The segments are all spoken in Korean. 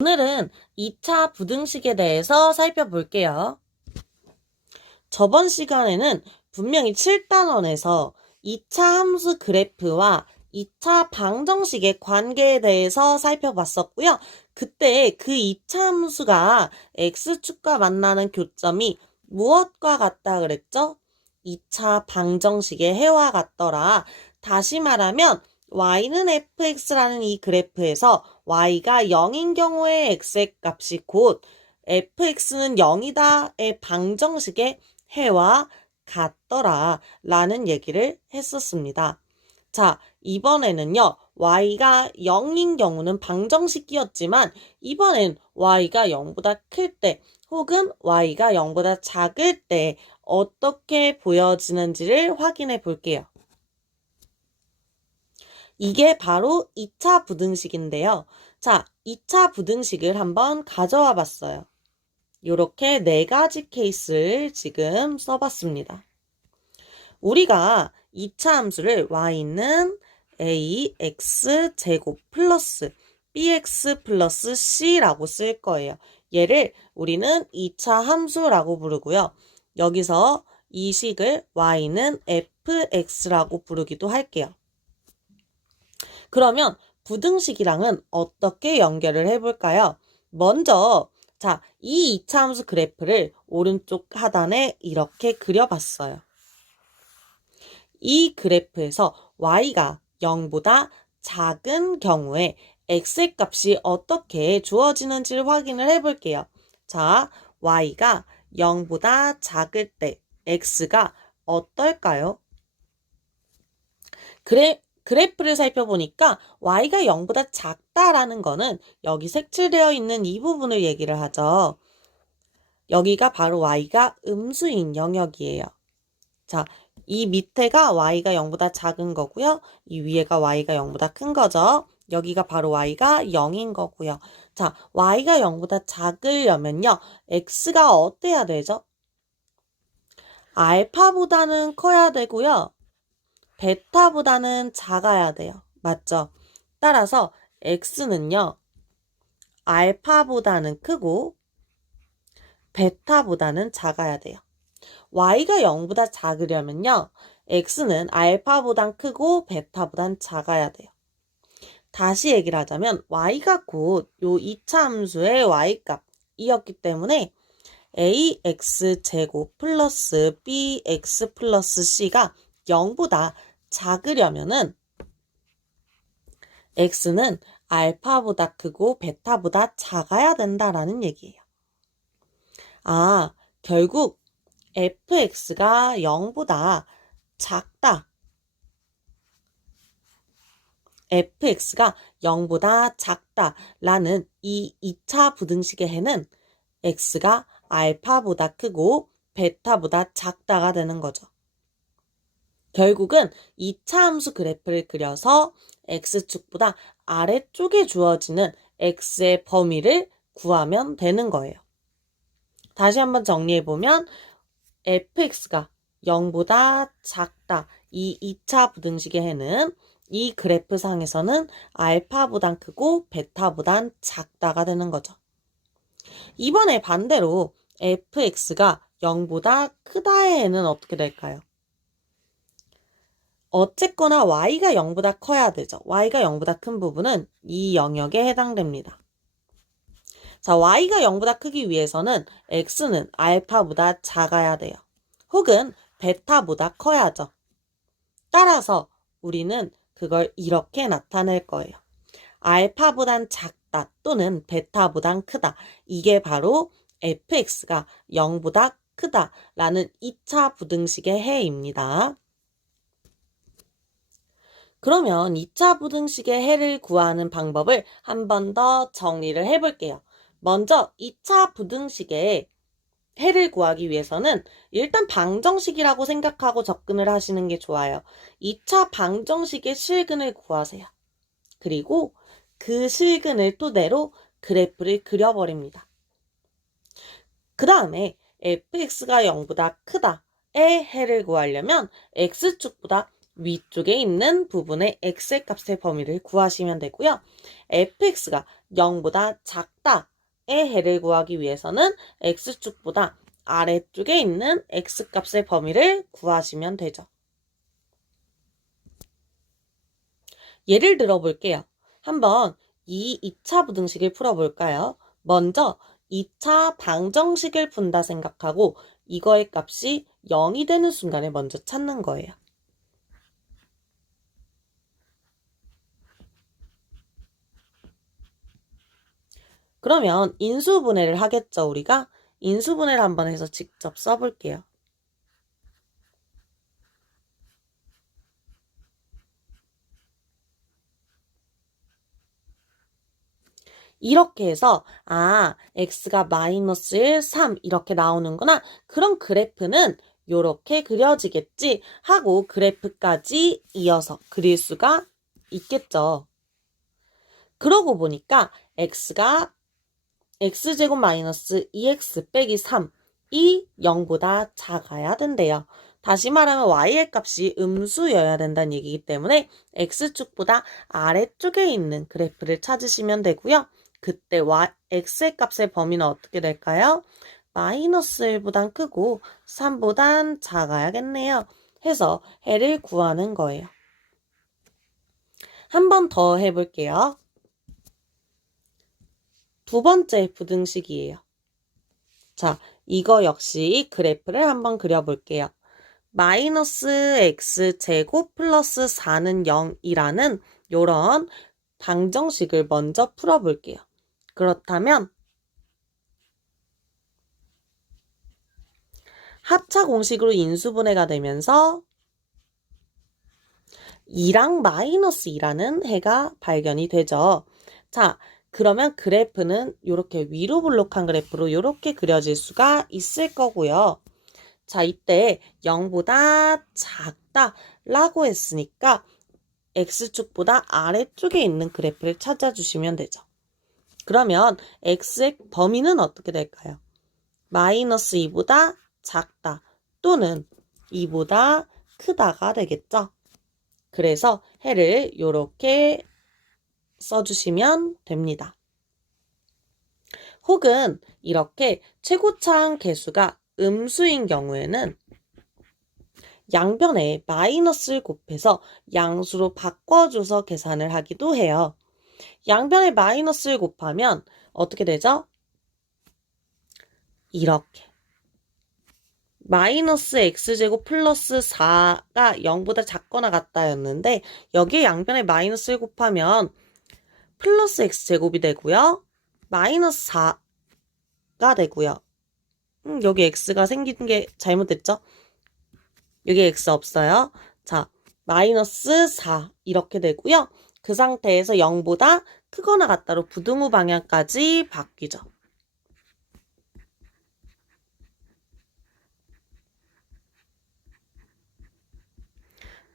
오늘은 2차 부등식에 대해서 살펴볼게요. 저번 시간에는 분명히 7단원에서 2차 함수 그래프와 2차 방정식의 관계에 대해서 살펴봤었고요. 그때 그 2차 함수가 x축과 만나는 교점이 무엇과 같다 그랬죠? 2차 방정식의 해와 같더라. 다시 말하면 y는 fx라는 이 그래프에서 y가 0인 경우에 x의 값이 곧 fx는 0이다의 방정식의 해와 같더라 라는 얘기를 했었습니다. 자, 이번에는요, y가 0인 경우는 방정식이었지만 이번엔 y가 0보다 클 때 혹은 y가 0보다 작을 때 어떻게 보여지는지를 확인해 볼게요. 이게 바로 2차 부등식인데요. 자, 2차 부등식을 한번 가져와 봤어요. 이렇게 4가지 케이스를 지금 써봤습니다. 우리가 2차 함수를 y는 ax 제곱 플러스 bx 플러스 c라고 쓸 거예요. 얘를 우리는 2차 함수라고 부르고요. 여기서 이 식을 y는 fx라고 부르기도 할게요. 그러면 부등식이랑은 어떻게 연결을 해볼까요? 먼저 자, 이 2차 함수 그래프를 오른쪽 하단에 이렇게 그려봤어요. 이 그래프에서 y가 0보다 작은 경우에 x의 값이 어떻게 주어지는지를 확인을 해볼게요. 자, y가 0보다 작을 때 x가 어떨까요? 그래프를 살펴보니까 y가 0보다 작다라는 거는 여기 색칠되어 있는 이 부분을 얘기를 하죠. 여기가 바로 y가 음수인 영역이에요. 자, 이 밑에가 y가 0보다 작은 거고요. 이 위에가 y가 0보다 큰 거죠. 여기가 바로 y가 0인 거고요. 자, y가 0보다 작으려면요. x가 어때야 되죠? 알파보다는 커야 되고요. 베타보다는 작아야 돼요. 맞죠? 따라서 x는요. 알파보다는 크고 베타보다는 작아야 돼요. y가 0보다 작으려면요. x는 알파보단 크고 베타보단 작아야 돼요. 다시 얘기를 하자면 y가 곧 요 2차 함수의 y값이었기 때문에 ax제곱 플러스 bx 플러스 c가 0보다 작으려면은 x는 알파보다 크고 베타보다 작아야 된다라는 얘기예요. 아, 결국 fx가 0보다 작다. fx가 0보다 작다라는 이 2차 부등식의 해는 x가 알파보다 크고 베타보다 작다가 되는 거죠. 결국은 2차 함수 그래프를 그려서 x축보다 아래쪽에 주어지는 x의 범위를 구하면 되는 거예요. 다시 한번 정리해보면 fx가 0보다 작다. 이 2차 부등식의 해는 이 그래프상에서는 알파보단 크고 베타보단 작다가 되는 거죠. 이번에 반대로 fx가 0보다 크다의 해는 어떻게 될까요? 어쨌거나 y가 0보다 커야 되죠. y가 0보다 큰 부분은 이 영역에 해당됩니다. 자, y가 0보다 크기 위해서는 x는 알파보다 작아야 돼요. 혹은 베타보다 커야죠. 따라서 우리는 그걸 이렇게 나타낼 거예요. 알파보단 작다 또는 베타보단 크다. 이게 바로 fx가 0보다 크다라는 2차 부등식의 해입니다. 그러면 2차 부등식의 해를 구하는 방법을 한 번 더 정리를 해볼게요. 먼저 2차 부등식의 해를 구하기 위해서는 일단 방정식이라고 생각하고 접근을 하시는 게 좋아요. 2차 방정식의 실근을 구하세요. 그리고 그 실근을 토대로 그래프를 그려버립니다. 그 다음에 fx가 0보다 크다의 해를 구하려면 x축보다 위쪽에 있는 부분의 x의 값의 범위를 구하시면 되고요. fx가 0보다 작다의 해를 구하기 위해서는 x축보다 아래쪽에 있는 x값의 범위를 구하시면 되죠. 예를 들어 볼게요. 한번 이 2차 부등식을 풀어볼까요? 먼저 2차 방정식을 푼다 생각하고 이거의 값이 0이 되는 순간에 먼저 찾는 거예요. 그러면 인수분해를 하겠죠, 우리가? 인수분해를 한번 해서 직접 써볼게요. 이렇게 해서 x가 마이너스 1, 3 이렇게 나오는구나. 그럼 그래프는 이렇게 그려지겠지 하고 그래프까지 이어서 그릴 수가 있겠죠. 그러고 보니까 x가 x제곱 마이너스 2x 빼기 3이 0보다 작아야 된대요. 다시 말하면 y의 값이 음수여야 된다는 얘기이기 때문에 x축보다 아래쪽에 있는 그래프를 찾으시면 되고요. 그때 x의 값의 범위는 어떻게 될까요? 마이너스 1보단 크고 3보단 작아야겠네요. 해서 해를 구하는 거예요. 한 번 더 해볼게요. 두 번째 부등식이에요. 자, 이거 역시 그래프를 한번 그려볼게요. 마이너스 x제곱 플러스 4는 0이라는 요런 방정식을 먼저 풀어볼게요. 그렇다면 합차 공식으로 인수분해가 되면서 2랑 마이너스 2라는 해가 발견이 되죠. 자, 그러면 그래프는 이렇게 위로 볼록한 그래프로 이렇게 그려질 수가 있을 거고요. 자, 이때 0보다 작다라고 했으니까 x축보다 아래쪽에 있는 그래프를 찾아주시면 되죠. 그러면 x의 범위는 어떻게 될까요? 마이너스 2보다 작다 또는 2보다 크다가 되겠죠. 그래서 해를 이렇게 써주시면 됩니다. 혹은 이렇게 최고차항 계수가 음수인 경우에는 양변에 마이너스를 곱해서 양수로 바꿔줘서 계산을 하기도 해요. 양변에 마이너스를 곱하면 어떻게 되죠? 이렇게. 마이너스 x제곱 플러스 4가 0보다 작거나 같다였는데 여기에 양변에 마이너스를 곱하면 플러스 x제곱이 되고요. 마이너스 4가 되고요. 여기 x가 생긴 게 잘못됐죠? 여기 x 없어요. 자, 마이너스 4 이렇게 되고요. 그 상태에서 0보다 크거나 같다로 부등호 방향까지 바뀌죠.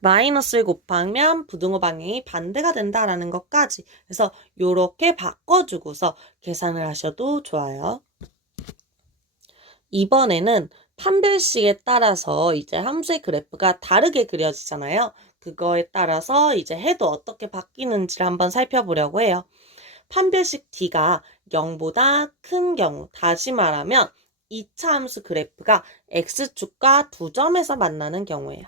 마이너스를 곱하면 부등호 방향이 반대가 된다라는 것까지. 그래서 이렇게 바꿔주고서 계산을 하셔도 좋아요. 이번에는 판별식에 따라서 이제 함수의 그래프가 다르게 그려지잖아요. 그거에 따라서 이제 해도 어떻게 바뀌는지를 한번 살펴보려고 해요. 판별식 D가 0보다 큰 경우, 다시 말하면 2차 함수 그래프가 X축과 두 점에서 만나는 경우예요.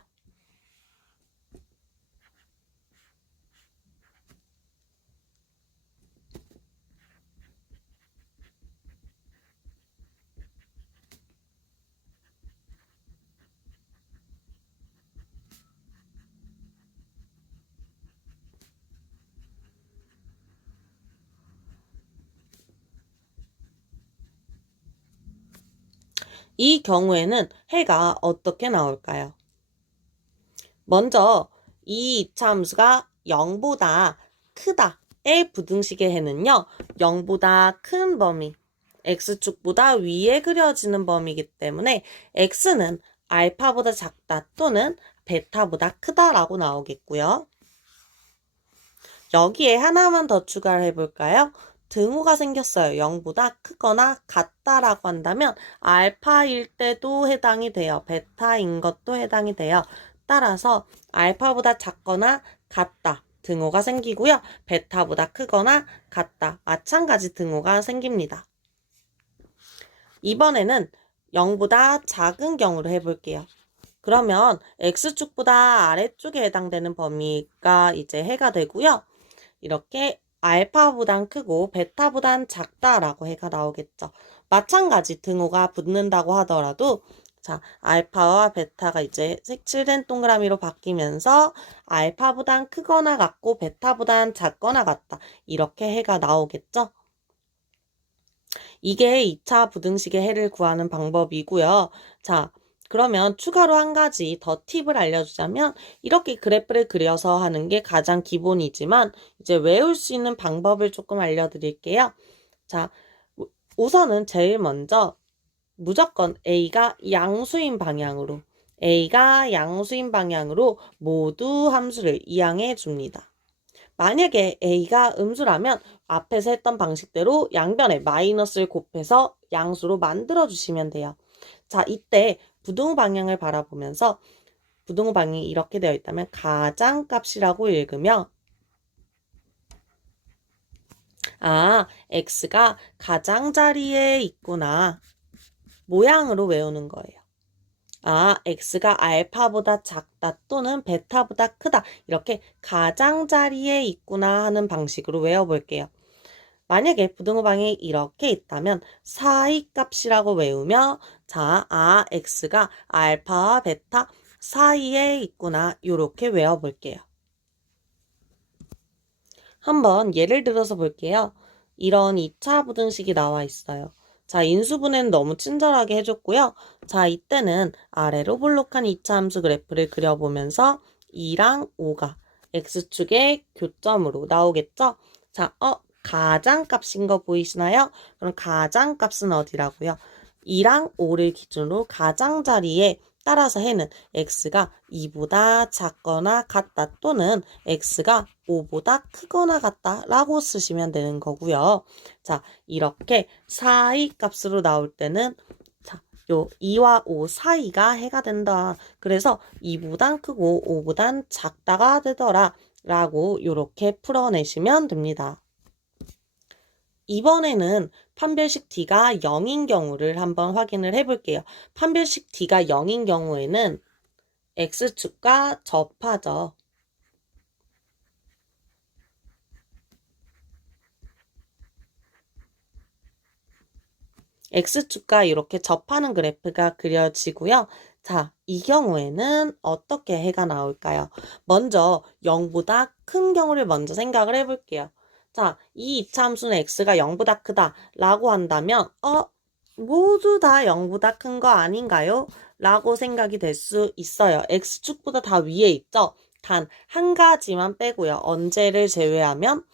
이 경우에는 해가 어떻게 나올까요? 먼저 이 2차 함수가 0보다 크다의 부등식의 해는요. 0보다 큰 범위, x축보다 위에 그려지는 범위이기 때문에 x는 알파보다 작다 또는 베타보다 크다라고 나오겠고요. 여기에 하나만 더 추가를 해볼까요? 등호가 생겼어요. 0보다 크거나 같다라고 한다면 알파일 때도 해당이 돼요. 베타인 것도 해당이 돼요. 따라서 알파보다 작거나 같다 등호가 생기고요. 베타보다 크거나 같다. 마찬가지 등호가 생깁니다. 이번에는 0보다 작은 경우를 해볼게요. 그러면 X축보다 아래쪽에 해당되는 범위가 이제 해가 되고요. 이렇게 알파보단 크고 베타보단 작다라고 해가 나오겠죠. 마찬가지 등호가 붙는다고 하더라도 자, 알파와 베타가 이제 색칠된 동그라미로 바뀌면서 알파보단 크거나 같고 베타보단 작거나 같다. 이렇게 해가 나오겠죠. 이게 2차 부등식의 해를 구하는 방법이고요. 자, 그러면 추가로 한 가지 더 팁을 알려주자면 이렇게 그래프를 그려서 하는 게 가장 기본이지만 이제 외울 수 있는 방법을 조금 알려드릴게요. 자, 우선은 제일 먼저 무조건 A가 양수인 방향으로 모두 함수를 이항해 줍니다. 만약에 A가 음수라면 앞에서 했던 방식대로 양변에 마이너스를 곱해서 양수로 만들어 주시면 돼요. 자, 이때 부등호 방향을 바라보면서 부등호 방향이 이렇게 되어 있다면 가장값이라고 읽으면 X가 가장자리에 있구나. 모양으로 외우는 거예요. X가 알파보다 작다 또는 베타보다 크다. 이렇게 가장자리에 있구나 하는 방식으로 외워볼게요. 만약에 부등호 방향이 이렇게 있다면 사이값이라고 외우며 자, X가 알파와 베타 사이에 있구나. 이렇게 외워볼게요. 한번 예를 들어서 볼게요. 이런 2차 부등식이 나와 있어요. 자, 인수분해는 너무 친절하게 해줬고요. 자, 이때는 아래로 볼록한 2차 함수 그래프를 그려보면서 2랑 5가 X축의 교점으로 나오겠죠? 자, 가장값인 거 보이시나요? 그럼 가장값은 어디라고요? 2랑 5를 기준으로 가장자리에 따라서 해는 X가 2보다 작거나 같다 또는 X가 5보다 크거나 같다 라고 쓰시면 되는 거고요. 자, 이렇게 사이 값으로 나올 때는 자, 요 2와 5 사이가 해가 된다. 그래서 2보단 크고 5보단 작다가 되더라 라고 이렇게 풀어내시면 됩니다. 이번에는 판별식 D가 0인 경우를 한번 확인을 해볼게요. 판별식 D가 0인 경우에는 X축과 접하죠. X축과 이렇게 접하는 그래프가 그려지고요. 자, 이 경우에는 어떻게 해가 나올까요? 먼저 0보다 큰 경우를 먼저 생각을 해볼게요. 자, 이 이차함수는 x가 0보다 크다 라고 한다면 모두 다 0보다 큰 거 아닌가요? 라고 생각이 될 수 있어요. x축보다 다 위에 있죠? 단 한 가지만 빼고요. 언제를 제외하면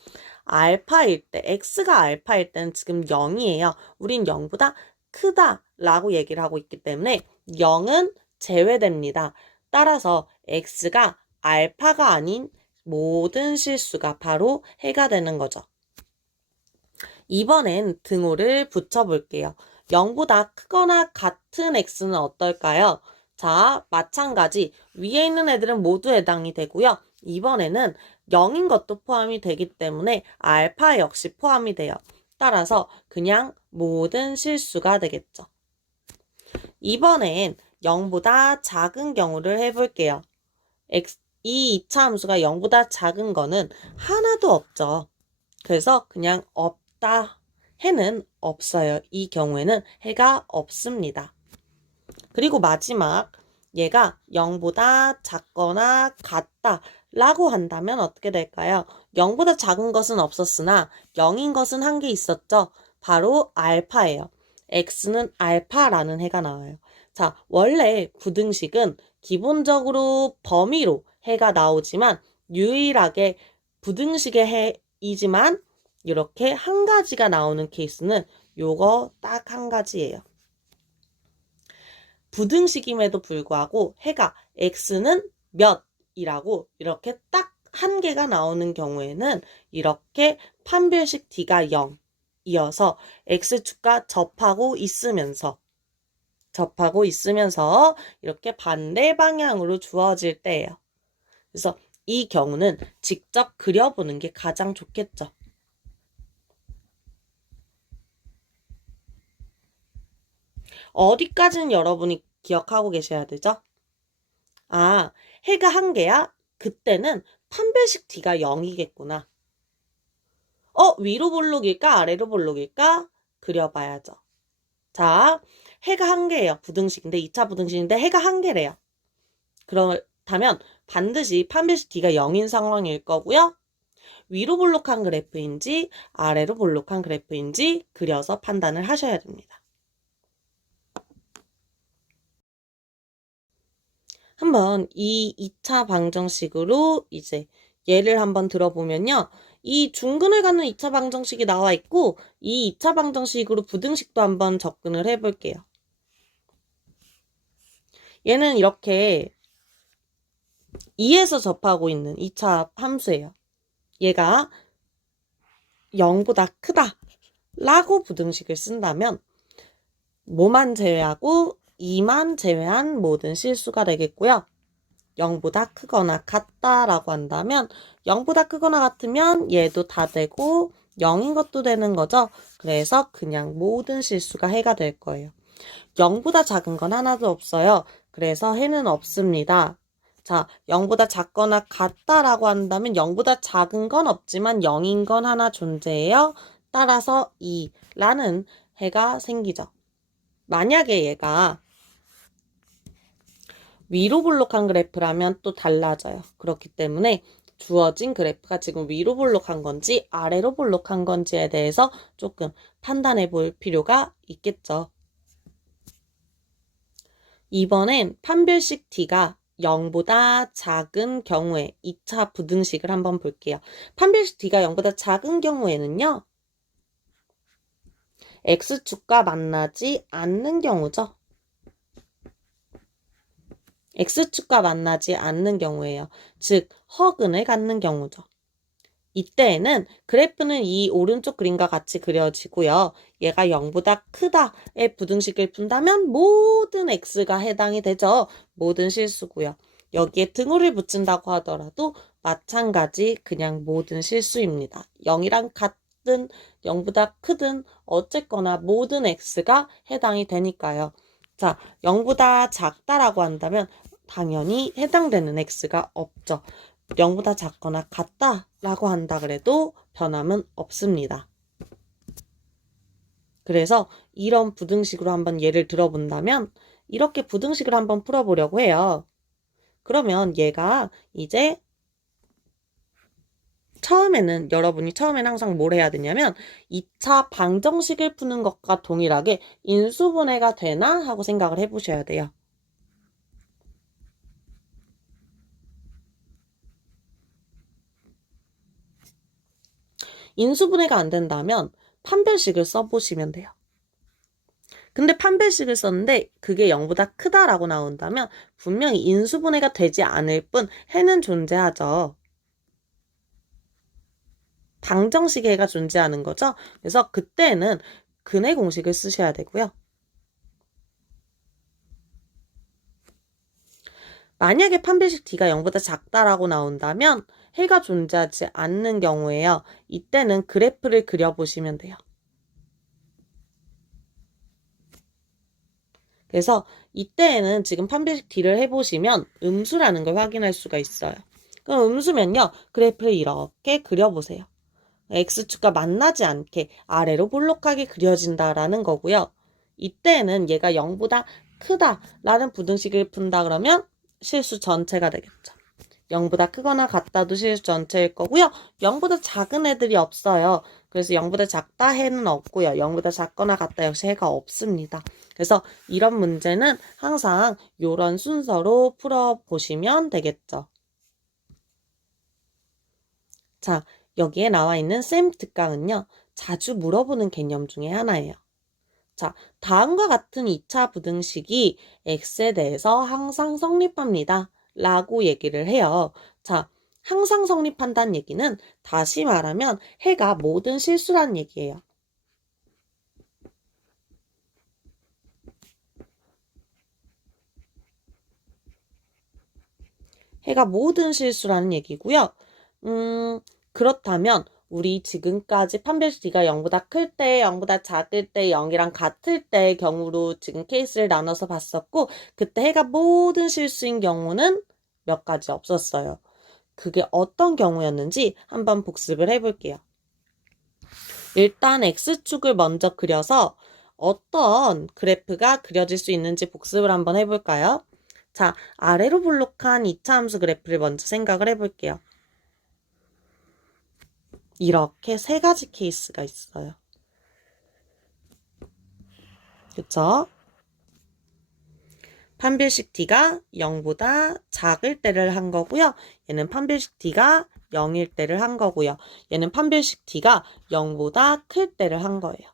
알파일 때, x가 알파일 때는 지금 0이에요. 우린 0보다 크다 라고 얘기를 하고 있기 때문에 0은 제외됩니다. 따라서 x가 알파가 아닌 모든 실수가 바로 해가 되는 거죠. 이번엔 등호를 붙여볼게요. 0보다 크거나 같은 x는 어떨까요? 자, 마찬가지 위에 있는 애들은 모두 해당이 되고요. 이번에는 0인 것도 포함이 되기 때문에 알파 역시 포함이 돼요. 따라서 그냥 모든 실수가 되겠죠. 이번엔 0보다 작은 경우를 해볼게요. 이 2차 함수가 0보다 작은 거는 하나도 없죠. 그래서 그냥 없다. 해는 없어요. 이 경우에는 해가 없습니다. 그리고 마지막 얘가 0보다 작거나 같다 라고 한다면 어떻게 될까요? 0보다 작은 것은 없었으나 0인 것은 한 개 있었죠. 바로 알파예요. x는 알파라는 해가 나와요. 자, 원래 부등식은 기본적으로 범위로 해가 나오지만 유일하게 부등식의 해이지만 이렇게 한 가지가 나오는 케이스는 요거 딱 한 가지예요. 부등식임에도 불구하고 해가 x는 몇이라고 이렇게 딱 한 개가 나오는 경우에는 이렇게 판별식 D가 0이어서 x축과 접하고 있으면서 이렇게 반대 방향으로 주어질 때예요. 그래서 이 경우는 직접 그려보는 게 가장 좋겠죠. 어디까지는 여러분이 기억하고 계셔야 되죠? 아, 해가 1개야? 그때는 판별식 D가 0이겠구나. 위로 볼록일까? 아래로 볼록일까? 그려봐야죠. 자, 해가 1개예요. 부등식인데, 2차 부등식인데 해가 1개래요. 그렇다면 반드시 판별식 D가 0인 상황일 거고요. 위로 볼록한 그래프인지 아래로 볼록한 그래프인지 그려서 판단을 하셔야 됩니다. 한번 이 2차 방정식으로 이제 예를 한번 들어보면요. 이 중근을 갖는 2차 방정식이 나와 있고 이 2차 방정식으로 부등식도 한번 접근을 해볼게요. 얘는 이렇게 2에서 접하고 있는 2차 함수예요. 얘가 0보다 크다 라고 부등식을 쓴다면 뭐만 제외하고 2만 제외한 모든 실수가 되겠고요. 0보다 크거나 같다라고 한다면 0보다 크거나 같으면 얘도 다 되고 0인 것도 되는 거죠. 그래서 그냥 모든 실수가 해가 될 거예요. 0보다 작은 건 하나도 없어요. 그래서 해는 없습니다. 자, 0보다 작거나 같다라고 한다면 0보다 작은 건 없지만 0인 건 하나 존재해요. 따라서 2라는 해가 생기죠. 만약에 얘가 위로 볼록한 그래프라면 또 달라져요. 그렇기 때문에 주어진 그래프가 지금 위로 볼록한 건지 아래로 볼록한 건지에 대해서 조금 판단해 볼 필요가 있겠죠. 이번엔 판별식 D가 0보다 작은 경우에 2차 부등식을 한번 볼게요. 판별식 D가 0보다 작은 경우에는요. X축과 만나지 않는 경우죠. X축과 만나지 않는 경우예요. 즉 허근을 갖는 경우죠. 이때에는 그래프는 이 오른쪽 그림과 같이 그려지고요. 얘가 0보다 크다의 부등식을 푼다면 모든 X가 해당이 되죠. 모든 실수고요. 여기에 등호를 붙인다고 하더라도 마찬가지 그냥 모든 실수입니다. 0이랑 같든 0보다 크든 어쨌거나 모든 X가 해당이 되니까요. 자, 0보다 작다라고 한다면 당연히 해당되는 X가 없죠. 0보다 작거나 같다라고 한다 그래도 변함은 없습니다. 그래서 이런 부등식으로 한번 예를 들어본다면 이렇게 부등식을 한번 풀어보려고 해요. 그러면 얘가 이제 여러분이 처음에는 항상 뭘 해야 되냐면 2차 방정식을 푸는 것과 동일하게 인수분해가 되나 하고 생각을 해보셔야 돼요. 인수분해가 안 된다면 판별식을 써보시면 돼요. 근데 판별식을 썼는데 그게 0보다 크다라고 나온다면 분명히 인수분해가 되지 않을 뿐 해는 존재하죠. 방정식의 해가 존재하는 거죠. 그래서 그때는 근해 공식을 쓰셔야 되고요. 만약에 판별식 D가 0보다 작다라고 나온다면 해가 존재하지 않는 경우에요. 이때는 그래프를 그려보시면 돼요. 그래서 이때에는 지금 판별식 D를 해보시면 음수라는 걸 확인할 수가 있어요. 그럼 음수면요. 그래프를 이렇게 그려보세요. X축과 만나지 않게 아래로 볼록하게 그려진다라는 거고요. 이때에는 얘가 0보다 크다라는 부등식을 푼다 그러면 실수 전체가 되겠죠. 0보다 크거나 같다도 실수 전체일 거고요. 0보다 작은 애들이 없어요. 그래서 0보다 작다 해는 없고요. 0보다 작거나 같다 역시 해가 없습니다. 그래서 이런 문제는 항상 이런 순서로 풀어보시면 되겠죠. 자, 여기에 나와 있는 쌤 특강은요. 자주 물어보는 개념 중에 하나예요. 자, 다음과 같은 2차 부등식이 X에 대해서 항상 성립합니다. 라고 얘기를 해요. 자, 항상 성립한다는 얘기는 다시 말하면 해가 모든 실수라는 얘기예요. 해가 모든 실수라는 얘기고요. 그렇다면 우리 지금까지 판별식 D가 0보다 클 때, 0보다 작을 때, 0이랑 같을 때의 경우로 지금 케이스를 나눠서 봤었고, 그때 해가 모든 실수인 경우는 몇 가지 없었어요. 그게 어떤 경우였는지 한번 복습을 해볼게요. 일단 X축을 먼저 그려서 어떤 그래프가 그려질 수 있는지 복습을 한번 해볼까요? 자, 아래로 볼록한 2차 함수 그래프를 먼저 생각을 해볼게요. 이렇게 세 가지 케이스가 있어요. 그쵸? 판별식 D가 0보다 작을 때를 한 거고요. 얘는 판별식 D가 0일 때를 한 거고요. 얘는 판별식 D가 0보다 클 때를 한 거예요.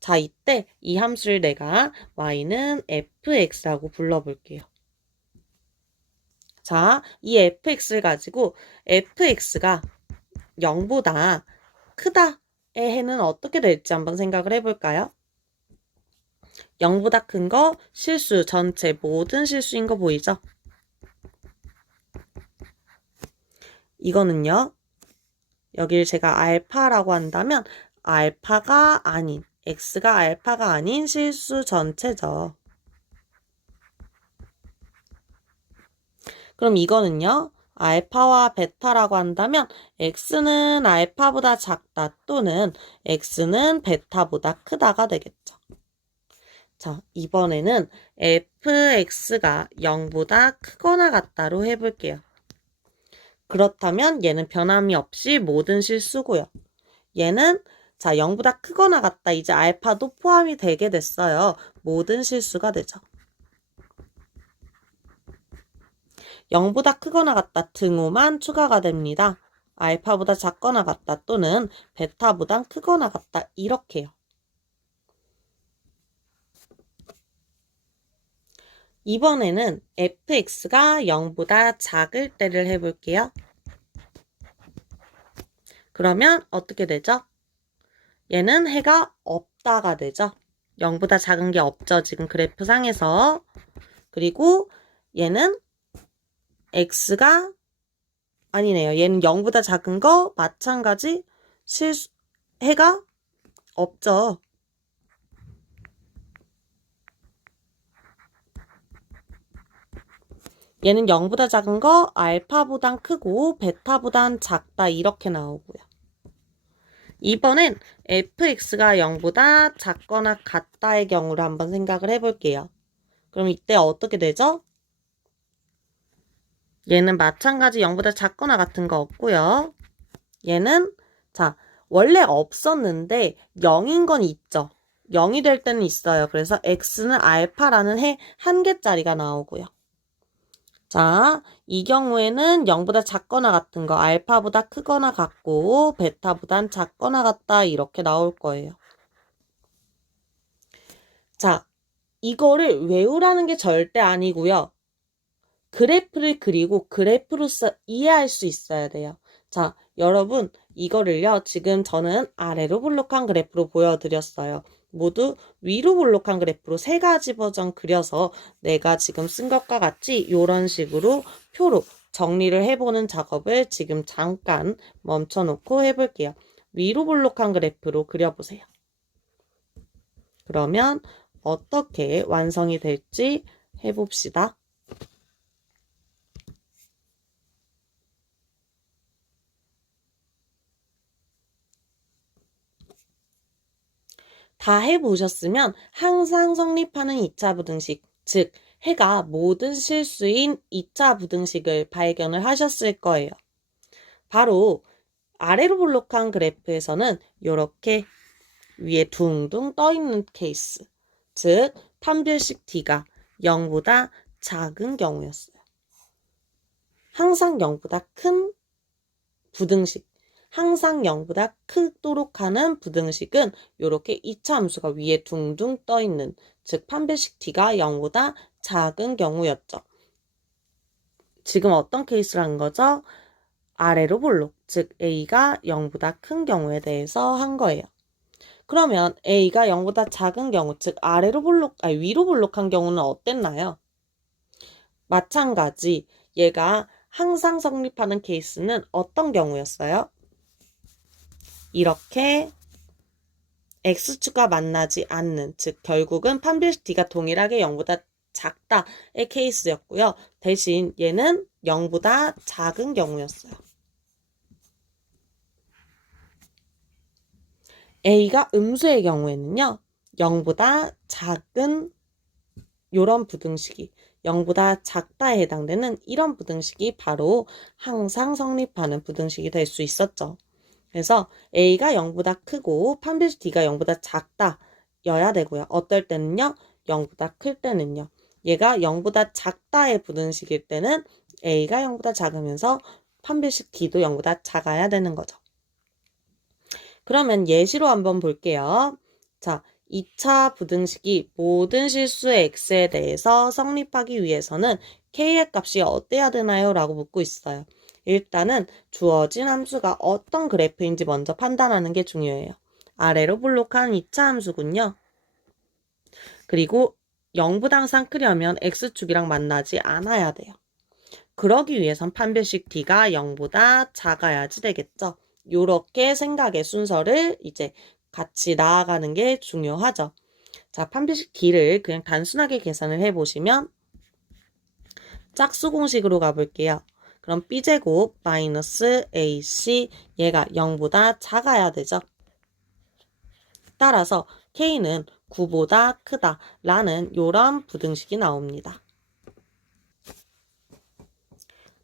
자, 이때 이 함수를 내가 y는 fx라고 불러볼게요. 자, 이 fx를 가지고 fx가 0보다 크다의 해는 어떻게 될지 한번 생각을 해볼까요? 0보다 큰 거 실수 전체 모든 실수인 거 보이죠? 이거는요. 여기를 제가 알파라고 한다면 알파가 아닌 x가 알파가 아닌 실수 전체죠. 그럼 이거는요. 알파와 베타라고 한다면 x는 알파보다 작다 또는 x는 베타보다 크다가 되겠죠. 자, 이번에는 fx가 0보다 크거나 같다로 해볼게요. 그렇다면 얘는 변함이 없이 모든 실수고요. 얘는 자 0보다 크거나 같다. 이제 알파도 포함이 되게 됐어요. 모든 실수가 되죠. 0보다 크거나 같다 등호만 추가가 됩니다. 알파보다 작거나 같다 또는 베타보다 크거나 같다 이렇게요. 이번에는 fx가 0보다 작을 때를 해볼게요. 그러면 어떻게 되죠? 얘는 해가 없다가 되죠. 0보다 작은 게 없죠. 지금 그래프상에서. 그리고 얘는 x가 아니네요. 얘는 0보다 작은 거 마찬가지 해가 없죠. 얘는 0보다 작은 거 알파보단 크고 베타보단 작다 이렇게 나오고요. 이번엔 fx가 0보다 작거나 같다의 경우를 한번 생각을 해볼게요. 그럼 이때 어떻게 되죠? 얘는 마찬가지 0보다 작거나 같은 거 없고요. 얘는 자 원래 없었는데 0인 건 있죠. 0이 될 때는 있어요. 그래서 x는 알파라는 해 한 개짜리가 나오고요. 자, 이 경우에는 0보다 작거나 같은 거 알파보다 크거나 같고 베타보단 작거나 같다 이렇게 나올 거예요. 자, 이거를 외우라는 게 절대 아니고요. 그래프를 그리고 그래프로서 이해할 수 있어야 돼요. 자, 여러분 이거를요. 지금 저는 아래로 볼록한 그래프로 보여드렸어요. 모두 위로 볼록한 그래프로 세 가지 버전 그려서 내가 지금 쓴 것과 같이 이런 식으로 표로 정리를 해보는 작업을 지금 잠깐 멈춰놓고 해볼게요. 위로 볼록한 그래프로 그려보세요. 그러면 어떻게 완성이 될지 해봅시다. 다 해보셨으면 항상 성립하는 2차 부등식, 즉 해가 모든 실수인 2차 부등식을 발견을 하셨을 거예요. 바로 아래로 볼록한 그래프에서는 이렇게 위에 둥둥 떠있는 케이스, 즉 판별식 D가 0보다 작은 경우였어요. 항상 0보다 큰 부등식, 항상 0보다 크도록 하는 부등식은 이렇게 2차 함수가 위에 둥둥 떠있는 즉 판별식 D가 0보다 작은 경우였죠. 지금 어떤 케이스를 한 거죠? 아래로 볼록, 즉 A가 0보다 큰 경우에 대해서 한 거예요. 그러면 A가 0보다 작은 경우, 즉 위로 볼록한 경우는 어땠나요? 마찬가지 얘가 항상 성립하는 케이스는 어떤 경우였어요? 이렇게 x축과 만나지 않는, 즉 결국은 판별식 D가 동일하게 0보다 작다의 케이스였고요. 대신 얘는 0보다 작은 경우였어요. A가 음수의 경우에는요. 0보다 작은 이런 부등식이 0보다 작다에 해당되는 이런 부등식이 바로 항상 성립하는 부등식이 될 수 있었죠. 그래서 A가 0보다 크고 판별식 D가 0보다 작다여야 되고요. 어떨 때는요. 0보다 클 때는요. 얘가 0보다 작다의 부등식일 때는 A가 0보다 작으면서 판별식 D도 0보다 작아야 되는 거죠. 그러면 예시로 한번 볼게요. 자, 2차 부등식이 모든 실수의 x에 대해서 성립하기 위해서는 k의 값이 어때야 되나요? 라고 묻고 있어요. 일단은 주어진 함수가 어떤 그래프인지 먼저 판단하는 게 중요해요. 아래로 볼록한 2차 함수군요. 그리고 0보다 항상 크려면 x축이랑 만나지 않아야 돼요. 그러기 위해선 판별식 D가 0보다 작아야지 되겠죠. 요렇게 생각의 순서를 이제 같이 나아가는 게 중요하죠. 자, 판별식 D를 그냥 단순하게 계산을 해보시면 짝수 공식으로 가볼게요. 그럼 B제곱 마이너스 AC 얘가 0보다 작아야 되죠. 따라서 K는 9보다 크다 라는 요런 부등식이 나옵니다.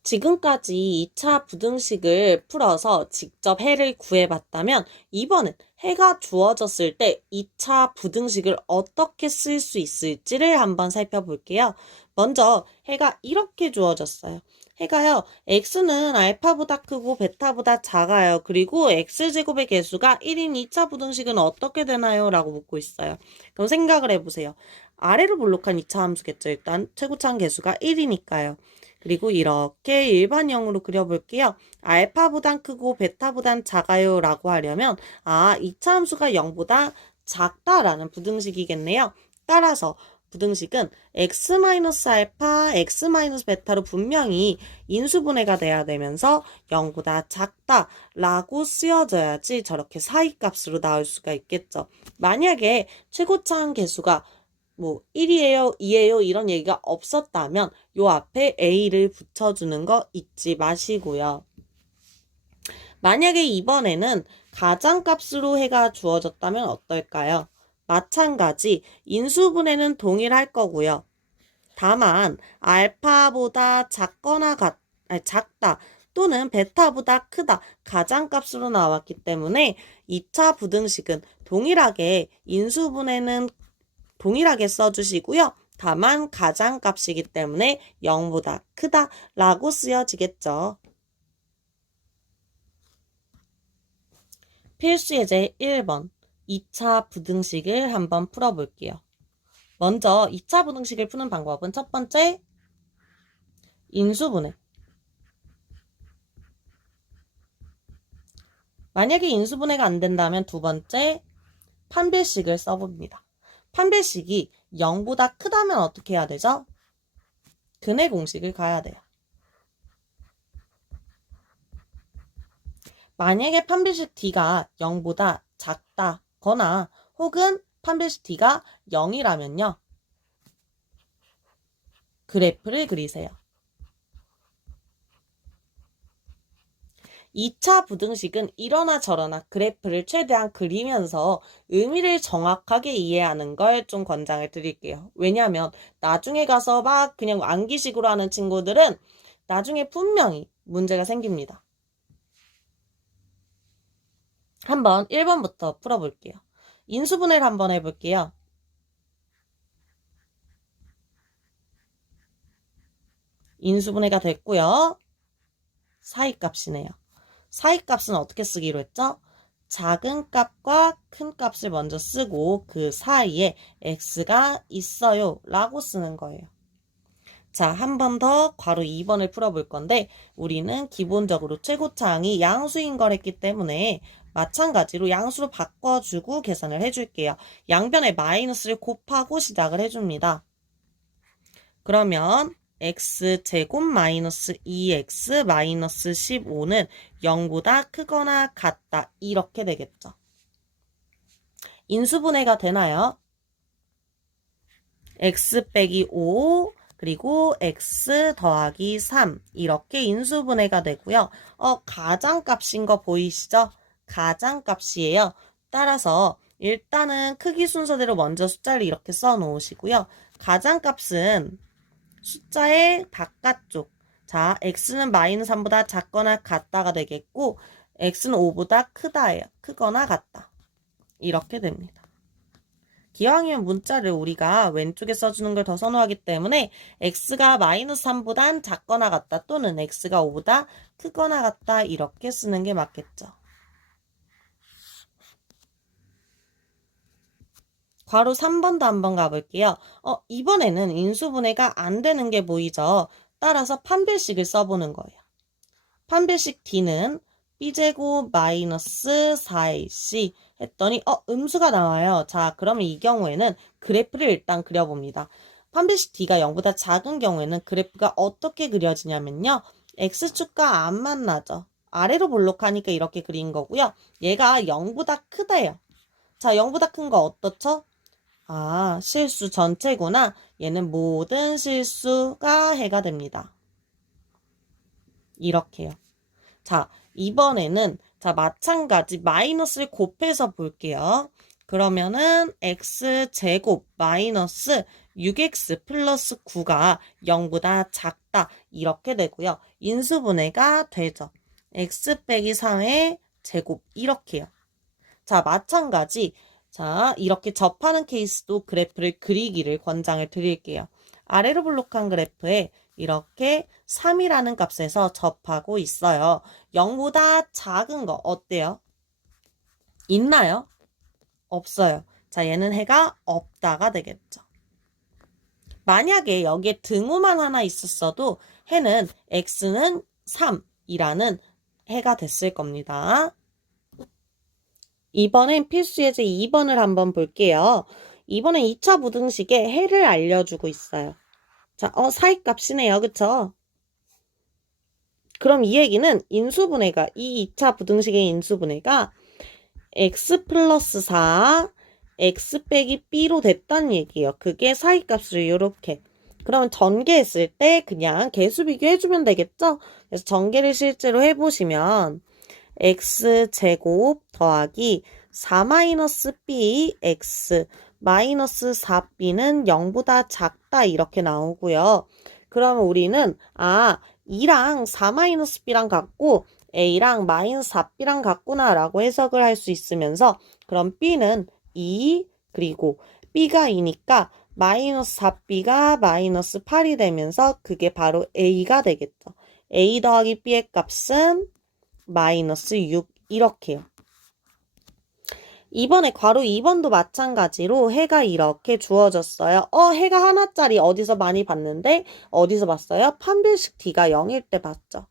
지금까지 2차 부등식을 풀어서 직접 해를 구해봤다면 이번엔 해가 주어졌을 때 2차 부등식을 어떻게 쓸 수 있을지를 한번 살펴볼게요. 먼저 해가 이렇게 주어졌어요. 해가요. x는 알파보다 크고 베타보다 작아요. 그리고 x제곱의 개수가 1인 2차 부등식은 어떻게 되나요? 라고 묻고 있어요. 그럼 생각을 해보세요. 아래로 볼록한 2차 함수겠죠. 일단 최고차항 개수가 1이니까요. 그리고 이렇게 일반형으로 그려볼게요. 알파보단 크고 베타보단 작아요 라고 하려면 2차 함수가 0보다 작다라는 부등식이겠네요. 따라서 부등식은 x-알파, x-베타로 분명히 인수분해가 돼야 되면서 0보다 작다라고 쓰여져야지 저렇게 사이값으로 나올 수가 있겠죠. 만약에 최고차항 개수가 1이에요, 2예요 이런 얘기가 없었다면 요 앞에 A를 붙여주는 거 잊지 마시고요. 만약에 이번에는 가장값으로 해가 주어졌다면 어떨까요? 마찬가지 인수분해는 동일할 거고요. 다만 알파보다 작다 또는 베타보다 크다 가장값으로 나왔기 때문에 2차 부등식은 동일하게 인수분해는 동일하게 써주시고요. 다만 가장값이기 때문에 0보다 크다라고 쓰여지겠죠. 필수 예제 1번 2차 부등식을 한번 풀어볼게요. 먼저 2차 부등식을 푸는 방법은 첫 번째 인수분해. 만약에 인수분해가 안 된다면 두 번째 판별식을 써봅니다. 판별식이 0보다 크다면 어떻게 해야 되죠? 근해 공식을 가야 돼요. 만약에 판별식 D가 0보다 작다거나 혹은 판별식 D가 0이라면요. 그래프를 그리세요. 2차 부등식은 이러나 저러나 그래프를 최대한 그리면서 의미를 정확하게 이해하는 걸 좀 권장을 드릴게요. 왜냐하면 나중에 가서 막 그냥 암기식으로 하는 친구들은 나중에 분명히 문제가 생깁니다. 한번 1번부터 풀어볼게요. 인수분해를 한번 해볼게요. 인수분해가 됐고요. 사이값이네요. 사이값은 어떻게 쓰기로 했죠? 작은 값과 큰 값을 먼저 쓰고 그 사이에 x가 있어요 라고 쓰는 거예요. 자, 한 번 더 괄호 2번을 풀어볼 건데 우리는 기본적으로 최고차항이 양수인 걸 했기 때문에 마찬가지로 양수로 바꿔주고 계산을 해줄게요. 양변에 마이너스를 곱하고 시작을 해줍니다. 그러면 x제곱 마이너스 2x 마이너스 15는 0보다 크거나 같다. 이렇게 되겠죠. 인수분해가 되나요? x 빼기 5 그리고 x 더하기 3 이렇게 인수분해가 되고요. 가장값인 거 보이시죠? 가장값이에요. 따라서 일단은 크기 순서대로 먼저 숫자를 이렇게 써 놓으시고요. 가장값은 숫자의 바깥쪽. 자, x는 마이너스 3보다 작거나 같다가 되겠고 x는 5보다 크다예요. 크거나 같다. 이렇게 됩니다. 기왕이면 문자를 우리가 왼쪽에 써주는 걸 더 선호하기 때문에 x가 마이너스 3보단 작거나 같다 또는 x가 5보다 크거나 같다 이렇게 쓰는 게 맞겠죠. 괄호 3번도 한번 가볼게요. 이번에는 인수분해가 안 되는 게 보이죠? 따라서 판별식을 써보는 거예요. 판별식 D는 B제곱 마이너스 4AC 했더니 음수가 나와요. 자, 그러면 이 경우에는 그래프를 일단 그려봅니다. 판별식 D가 0보다 작은 경우에는 그래프가 어떻게 그려지냐면요. X축과 안 만나죠. 아래로 볼록하니까 이렇게 그린 거고요. 얘가 0보다 크다예요. 자, 0보다 큰 거 어떻죠? 실수 전체구나. 얘는 모든 실수가 해가 됩니다. 이렇게요. 자, 이번에는 마찬가지 마이너스를 곱해서 볼게요. 그러면은 x제곱 마이너스 6x 플러스 9가 0보다 작다 이렇게 되고요. 인수분해가 되죠. x 빼기 3의 제곱 이렇게요. 자, 마찬가지. 자, 이렇게 접하는 케이스도 그래프를 그리기를 권장을 드릴게요. 아래로 볼록한 그래프에 이렇게 3이라는 값에서 접하고 있어요. 0보다 작은 거 어때요? 있나요? 없어요. 자, 얘는 해가 없다가 되겠죠. 만약에 여기에 등호만 하나 있었어도 해는 x는 3이라는 해가 됐을 겁니다. 이번엔 필수 예제 2번을 한번 볼게요. 이번엔 2차 부등식의 해를 알려주고 있어요. 자, 사이값이네요. 그쵸? 그럼 이 얘기는 인수분해가, 이 2차 부등식의 인수분해가 x 플러스 4, x 빼기 b로 됐다는 얘기예요. 그게 사이값으로 이렇게. 그러면 전개했을 때 그냥 개수 비교해주면 되겠죠? 그래서 전개를 실제로 해보시면 x제곱 더하기 4-b x 마이너스 4b는 0보다 작다 이렇게 나오고요. 그러면 우리는 2랑 4-b랑 같고 a랑 마이너스 4b랑 같구나 라고 해석을 할 수 있으면서 그럼 b는 2 그리고 b가 2니까 마이너스 4b가 마이너스 8이 되면서 그게 바로 a가 되겠죠. a 더하기 b의 값은 마이너스 6 이렇게요. 이번에 괄호 2번도 마찬가지로 해가 이렇게 주어졌어요. 해가 하나짜리 어디서 많이 봤는데 어디서 봤어요? 판별식 D가 0일 때 봤죠.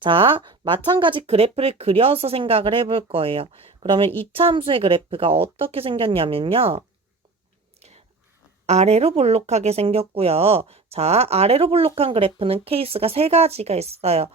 자, 마찬가지 그래프를 그려서 생각을 해볼 거예요. 그러면 2차 함수의 그래프가 어떻게 생겼냐면요. 아래로 볼록하게 생겼고요. 자, 아래로 볼록한 그래프는 케이스가 3가지가 있어요.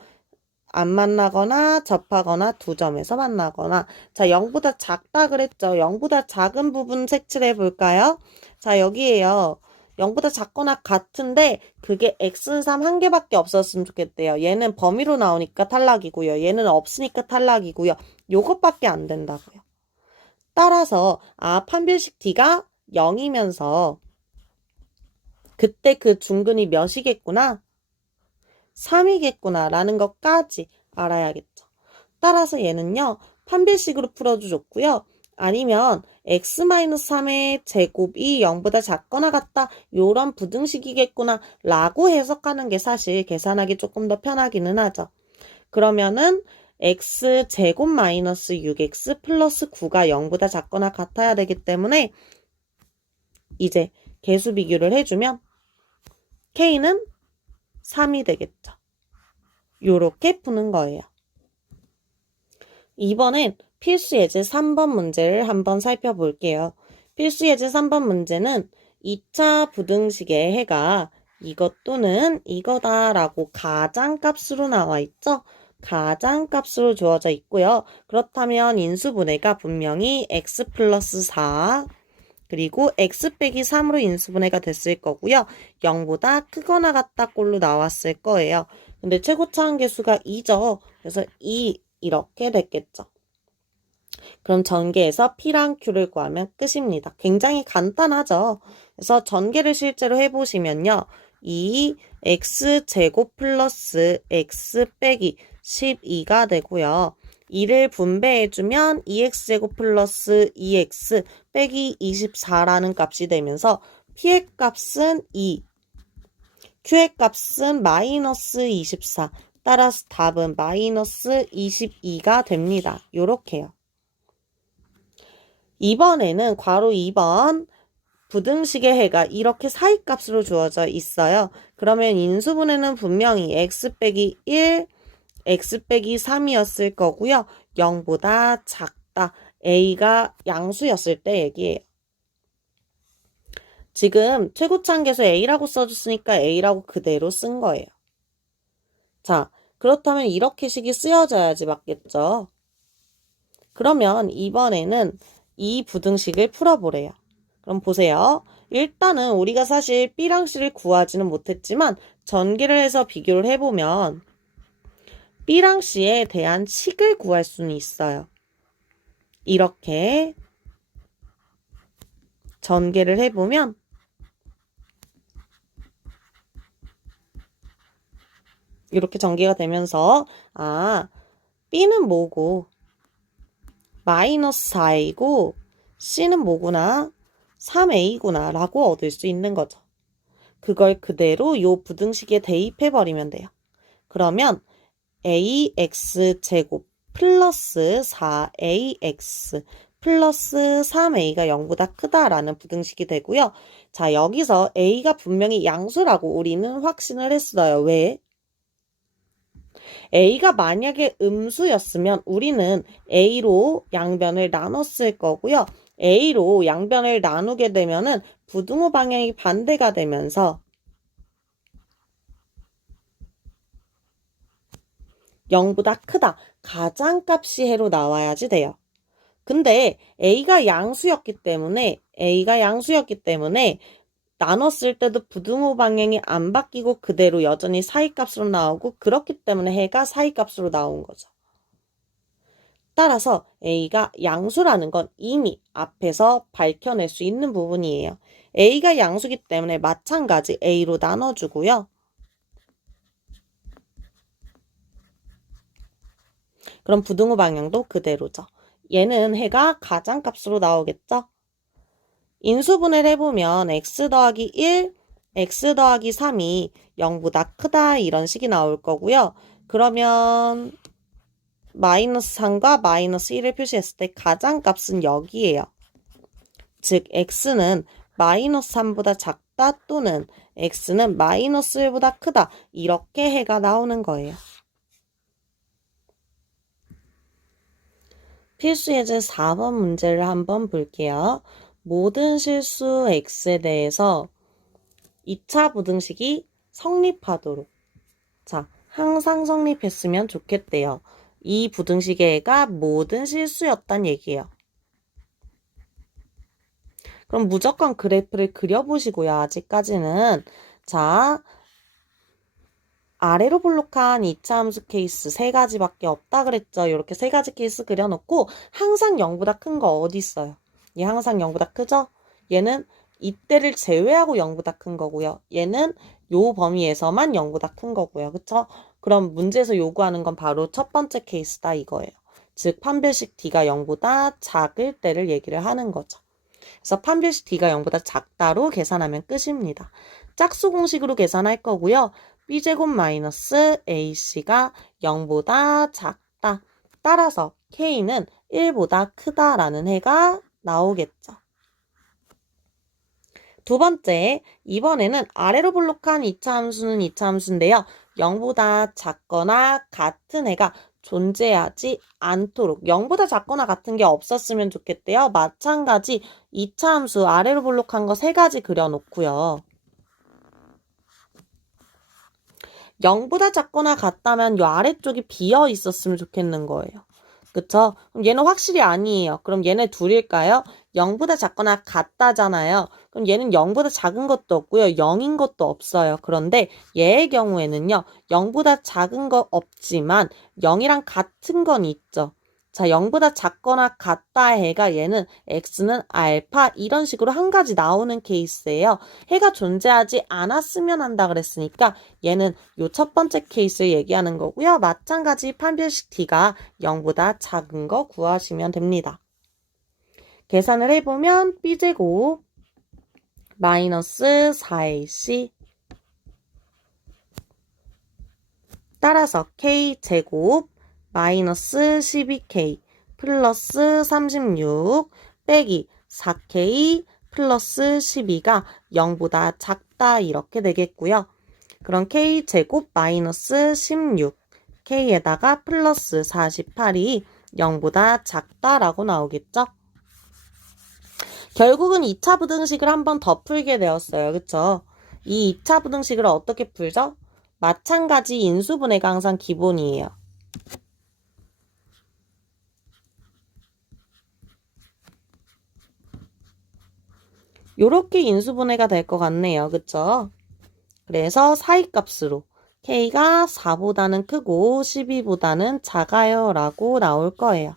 안 만나거나 접하거나 두 점에서 만나거나. 자, 0보다 작다 그랬죠. 0보다 작은 부분 색칠해 볼까요? 자, 여기에요. 0보다 작거나 같은데 그게 x는 3 한 개밖에 없었으면 좋겠대요. 얘는 범위로 나오니까 탈락이고요. 얘는 없으니까 탈락이고요. 요것밖에 안 된다고요. 따라서 판별식 D가 0이면서 그때 그 중근이 몇이겠구나? 3이겠구나 라는 것까지 알아야겠죠. 따라서 얘는요. 판별식으로 풀어도 좋고요. 아니면 x-3의 제곱이 0보다 작거나 같다 요런 부등식이겠구나 라고 해석하는 게 사실 계산하기 조금 더 편하기는 하죠. 그러면은 x제곱 마이너스 6x 플러스 9가 0보다 작거나 같아야 되기 때문에 이제 개수 비교를 해주면 k는 3이 되겠죠. 요렇게 푸는 거예요. 이번엔 필수 예제 3번 문제를 한번 살펴볼게요. 필수 예제 3번 문제는 2차 부등식의 해가 이것 또는 이거다라고 가장값으로 나와 있죠? 가장값으로 주어져 있고요. 그렇다면 인수분해가 분명히 x 플러스 4 그리고 x 빼기 3으로 인수분해가 됐을 거고요. 0보다 크거나 같다 꼴로 나왔을 거예요. 근데 최고차 한계수가 2죠. 그래서 2 이렇게 됐겠죠. 그럼 전개에서 P랑 Q를 구하면 끝입니다. 굉장히 간단하죠. 그래서 전개를 실제로 해보시면요. 2x제곱 플러스 x 빼기 12가 되고요. 2를 분배해주면 2x제곱 플러스 2x 빼기 24라는 값이 되면서 P의 값은 2, Q의 값은 마이너스 24. 따라서 답은 마이너스 22가 됩니다. 요렇게요. 이번에는 괄호 2번 부등식의 해가 이렇게 사이값으로 주어져 있어요. 그러면 인수분해는 분명히 x 빼기 1, x 빼기 3이었을 거고요. 0보다 작다. a가 양수였을 때 얘기예요. 지금 최고차 한계수 a라고 써줬으니까 a라고 그대로 쓴 거예요. 자, 그렇다면 이렇게 식이 쓰여져야지 맞겠죠? 그러면 이번에는 이 부등식을 풀어보래요. 그럼 보세요. 일단은 우리가 사실 B랑 C를 구하지는 못했지만 전개를 해서 비교를 해보면 B랑 C에 대한 식을 구할 수는 있어요. 이렇게 전개를 해보면 이렇게 전개가 되면서 B는 뭐고 마이너스 4A이고 C는 뭐구나 3A구나 라고 얻을 수 있는 거죠. 그걸 그대로 요 부등식에 대입해버리면 돼요. 그러면 AX제곱 플러스 4AX 플러스 3A가 0보다 크다라는 부등식이 되고요. 자, 여기서 A가 분명히 양수라고 우리는 확신을 했어요. 왜? A가 만약에 음수였으면 우리는 A로 양변을 나눴을 거고요. A로 양변을 나누게 되면은 부등호 방향이 반대가 되면서 0보다 크다. 가장값이 해로 나와야지 돼요. 근데 A가 양수였기 때문에 나눴을 때도 부등호 방향이 안 바뀌고 그대로 여전히 사이값으로 나오고 그렇기 때문에 해가 사이값으로 나온 거죠. 따라서 A가 양수라는 건 이미 앞에서 밝혀낼 수 있는 부분이에요. A가 양수기 때문에 마찬가지 A로 나눠주고요. 그럼 부등호 방향도 그대로죠. 얘는 해가 가장값으로 나오겠죠? 인수분해를 해보면 x 더하기 1, x 더하기 3이 0보다 크다 이런 식이 나올 거고요. 그러면 마이너스 3과 마이너스 1을 표시했을 때 가장값은 여기에요. 즉 x는 마이너스 3보다 작다 또는 x는 마이너스 1보다 크다 이렇게 해가 나오는 거예요. 필수 예제 4번 문제를 한번 볼게요. 모든 실수 x에 대해서 2차 부등식이 성립하도록. 자, 항상 성립했으면 좋겠대요. 이 부등식의 애가 모든 실수였단 얘기예요. 그럼 무조건 그래프를 그려보시고요. 아직까지는. 자, 아래로 볼록한 2차 함수 케이스 3가지밖에 없다 그랬죠. 이렇게 3가지 케이스 그려놓고 항상 0보다 큰 거 어디 있어요? 얘 항상 0보다 크죠? 얘는 이때를 제외하고 0보다 큰 거고요. 얘는 요 범위에서만 0보다 큰 거고요. 그쵸? 그럼 문제에서 요구하는 건 바로 첫 번째 케이스다 이거예요. 즉 판별식 D가 0보다 작을 때를 얘기를 하는 거죠. 그래서 판별식 D가 0보다 작다로 계산하면 끝입니다. 짝수 공식으로 계산할 거고요. B제곱 마이너스 AC가 0보다 작다. 따라서 K는 1보다 크다라는 해가 나오겠죠. 두 번째, 이번에는 아래로 볼록한 2차 함수는 2차 함수인데요. 0보다 작거나 같은 해가 존재하지 않도록 0보다 작거나 같은 게 없었으면 좋겠대요. 마찬가지 2차 함수 아래로 볼록한 거 3가지 그려놓고요. 0보다 작거나 같다면 요 아래쪽이 비어 있었으면 좋겠는 거예요. 그쵸? 그럼 얘는 확실히 아니에요. 그럼 얘네 둘일까요? 0보다 작거나 같다잖아요. 그럼 얘는 0보다 작은 것도 없고요. 0인 것도 없어요. 그런데 얘의 경우에는요. 0보다 작은 거 없지만 0이랑 같은 건 있죠. 자, 0보다 작거나 같다 해가 얘는 x는 알파 이런 식으로 한 가지 나오는 케이스예요. 해가 존재하지 않았으면 한다 그랬으니까 얘는 요 첫 번째 케이스를 얘기하는 거고요. 마찬가지 판별식 t가 0보다 작은 거 구하시면 됩니다. 계산을 해보면 b제곱 마이너스 4ac 따라서 k제곱 마이너스 12k 플러스 36 빼기 4k 플러스 12가 0보다 작다 이렇게 되겠고요. 그럼 k제곱 마이너스 16 k에다가 플러스 48이 0보다 작다라고 나오겠죠? 결국은 2차 부등식을 한 번 더 풀게 되었어요. 그쵸? 이 2차 부등식을 어떻게 풀죠? 마찬가지 인수분해가 항상 기본이에요. 요렇게 인수분해가 될 것 같네요. 그쵸? 그래서 사이값으로 k가 4보다는 크고 12보다는 작아요 라고 나올 거예요.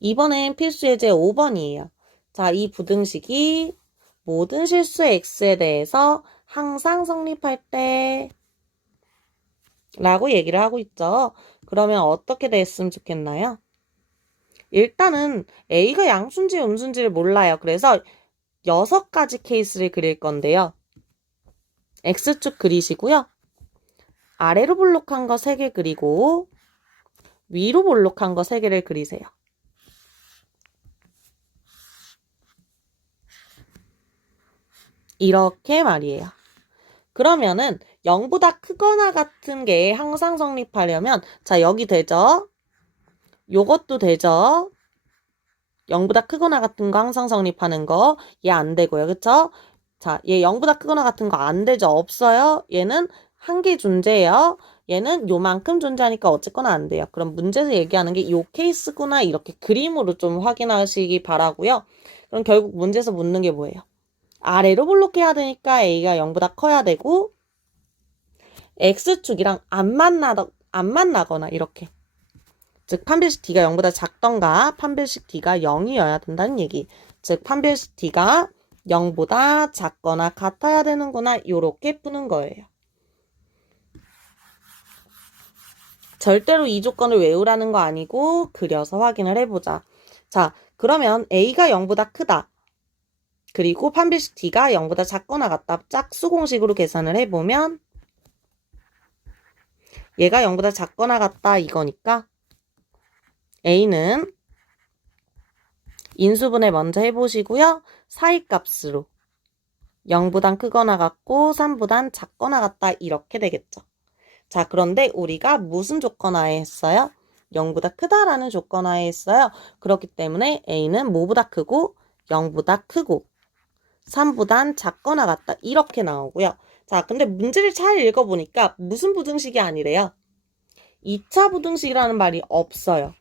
이번엔 필수 예제 5번이에요. 자, 이 부등식이 모든 실수의 x에 대해서 항상 성립할 때 라고 얘기를 하고 있죠. 그러면 어떻게 됐으면 좋겠나요? 일단은 a가 양수인지 음수인지를 몰라요. 그래서 6가지 케이스를 그릴 건데요. x축 그리시고요. 아래로 볼록한 거 3개 그리고 위로 볼록한 거 3개를 그리세요. 이렇게 말이에요. 그러면은 0보다 크거나 같은 게 항상 성립하려면 자 여기 되죠? 요것도 되죠? 0보다 크거나 같은 거 항상 성립하는 거 얘 안 되고요. 그쵸? 자, 얘 0보다 크거나 같은 거 안 되죠? 없어요? 얘는 한 개 존재해요. 얘는 요만큼 존재하니까 어쨌거나 안 돼요. 그럼 문제에서 얘기하는 게 요 케이스구나 이렇게 그림으로 좀 확인하시기 바라고요. 그럼 결국 문제에서 묻는 게 뭐예요? 아래로 볼록해야 되니까 a가 0보다 커야 되고 x축이랑 안 만나거나 이렇게 즉 판별식 d가 0보다 작던가 판별식 d가 0이어야 된다는 얘기. 즉 판별식 d가 0보다 작거나 같아야 되는구나 이렇게 푸는 거예요. 절대로 이 조건을 외우라는 거 아니고 그려서 확인을 해보자. 자, 그러면 a가 0보다 크다. 그리고 판별식 d가 0보다 작거나 같다. 짝수 공식으로 계산을 해보면 얘가 0보다 작거나 같다 이거니까 a는 인수분해 먼저 해보시고요. 사이값으로 0보단 크거나 같고 3보단 작거나 같다 이렇게 되겠죠. 자, 그런데 우리가 무슨 조건하에 했어요? 0보다 크다라는 조건하에 했어요. 그렇기 때문에 a는 뭐보다 크고 0보다 크고 3보단 작거나 같다 이렇게 나오고요. 자, 근데 문제를 잘 읽어보니까 무슨 부등식이 아니래요. 2차 부등식이라는 말이 없어요.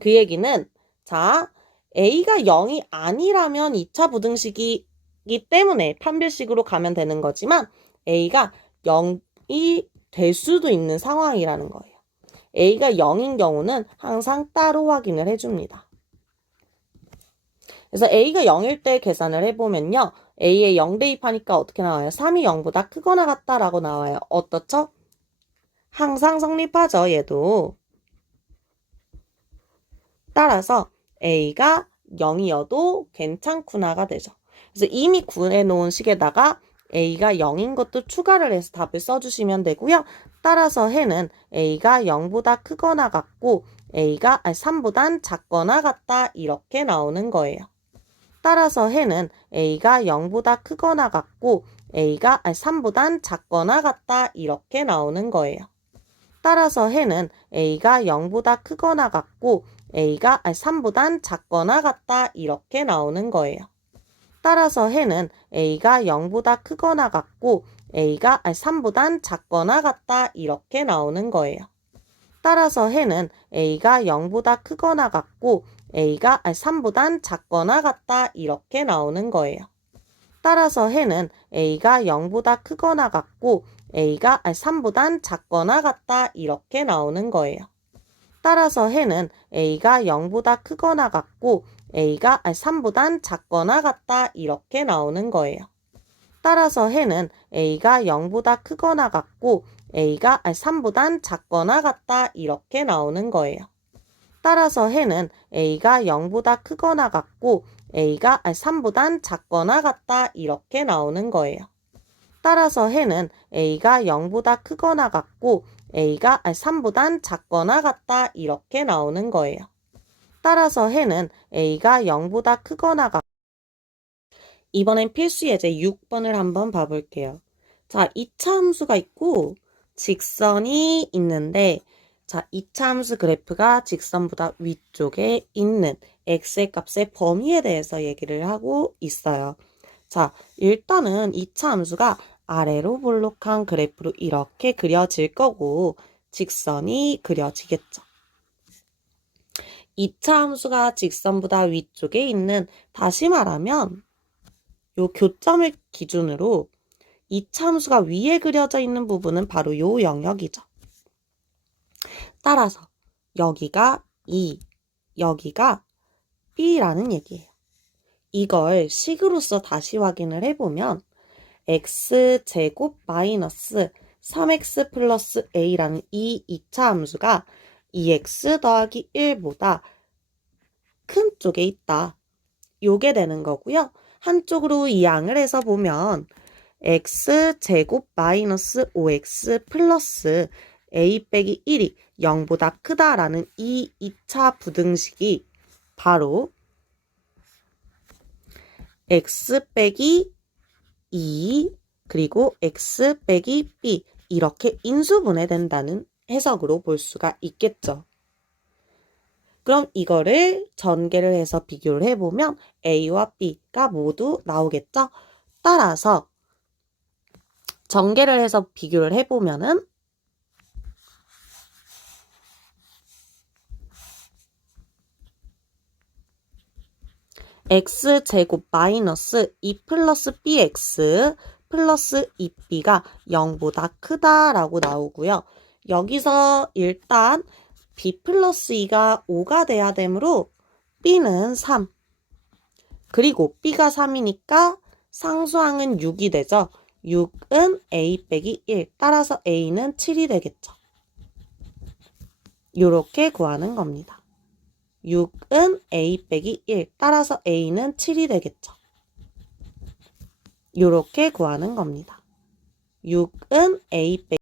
그 얘기는 자 a가 0이 아니라면 2차 부등식이기 때문에 판별식으로 가면 되는 거지만 a가 0이 될 수도 있는 상황이라는 거예요. a가 0인 경우는 항상 따로 확인을 해줍니다. 그래서 a가 0일 때 계산을 해보면요. a에 0 대입하니까 어떻게 나와요? 3이 0보다 크거나 같다라고 나와요. 어떻죠? 항상 성립하죠. 얘도. 따라서 a가 0이어도 괜찮구나가 되죠. 그래서 이미 구해놓은 식에다가 a가 0인 것도 추가를 해서 답을 써주시면 되고요. 따라서 해는 a가 0보다 크거나 같고 a가 3보단 작거나 같다 이렇게 나오는 거예요. 따라서 해는 a가 0보다 크거나 같고 a가 3보단 작거나 같다 이렇게 나오는 거예요. 따라서 해는 a가 0보다 크거나 같고 a가 3보단 작거나 같다 이렇게 나오는 거예요. 따라서 해는 a가 0보다 크거나 같고 a가 3보단 작거나 같다 이렇게 나오는 거예요. 따라서 해는 a가 0보다 크거나 같고 a가 3보단 작거나 같다 이렇게 나오는 거예요. 따라서 해는 a가 0보다 크거나 같고 a가 3보단 작거나 같다 이렇게 나오는 거예요. 따라서 해는 a가 0보다 크거나 같고 a가 3보단 작거나 같다 이렇게 나오는 거예요. 따라서 해는 a가 0보다 크거나 같고 a가 3보단 작거나 같다 이렇게 나오는 거예요. 따라서 해는 a가 0보다 크거나 같고 a가 3보단 작거나 같다 이렇게 나오는 거예요. 따라서 해는 a가 0보다 크거나 같고 a가 3보단 작거나 같다 이렇게 나오는 거예요. 따라서 해는 a가 0보다 크거나 같고 이번엔 필수 예제 6번을 한번 봐볼게요. 자, 2차 함수가 있고 직선이 있는데 자, 2차 함수 그래프가 직선보다 위쪽에 있는 x의 값의 범위에 대해서 얘기를 하고 있어요. 자, 일단은 2차 함수가 아래로 볼록한 그래프로 이렇게 그려질 거고 직선이 그려지겠죠. 2차 함수가 직선보다 위쪽에 있는, 다시 말하면 요 교점을 기준으로 2차 함수가 위에 그려져 있는 부분은 바로 요 영역이죠. 따라서 여기가 2, 여기가 B라는 얘기예요. 이걸 식으로서 다시 확인을 해보면 x제곱 마이너스 3x 플러스 a라는 이 2차 함수가 2x 더하기 1보다 큰 쪽에 있다. 요게 되는 거고요. 한쪽으로 이항을 해서 보면 x제곱 마이너스 5x 플러스 a 빼기 1이 0보다 크다라는 이 2차 부등식이 바로 x 빼기 2 그리고 x 빼기 b 이렇게 인수분해된다는 해석으로 볼 수가 있겠죠. 그럼 이거를 전개를 해서 비교를 해보면 a와 b가 모두 나오겠죠. 따라서 전개를 해서 비교를 해보면은 x제곱 마이너스 2 플러스 bx 플러스 2b가 0보다 크다라고 나오고요. 여기서 일단 b 플러스 2가 5가 돼야 되므로 b는 3. 그리고 b가 3이니까 상수항은 6이 되죠. 6은 a 빼기 1. 따라서 a는 7이 되겠죠. 이렇게 구하는 겁니다. 6은 a 빼기 1. 따라서 a는 7이 되겠죠. 이렇게 구하는 겁니다. 6은 a 빼기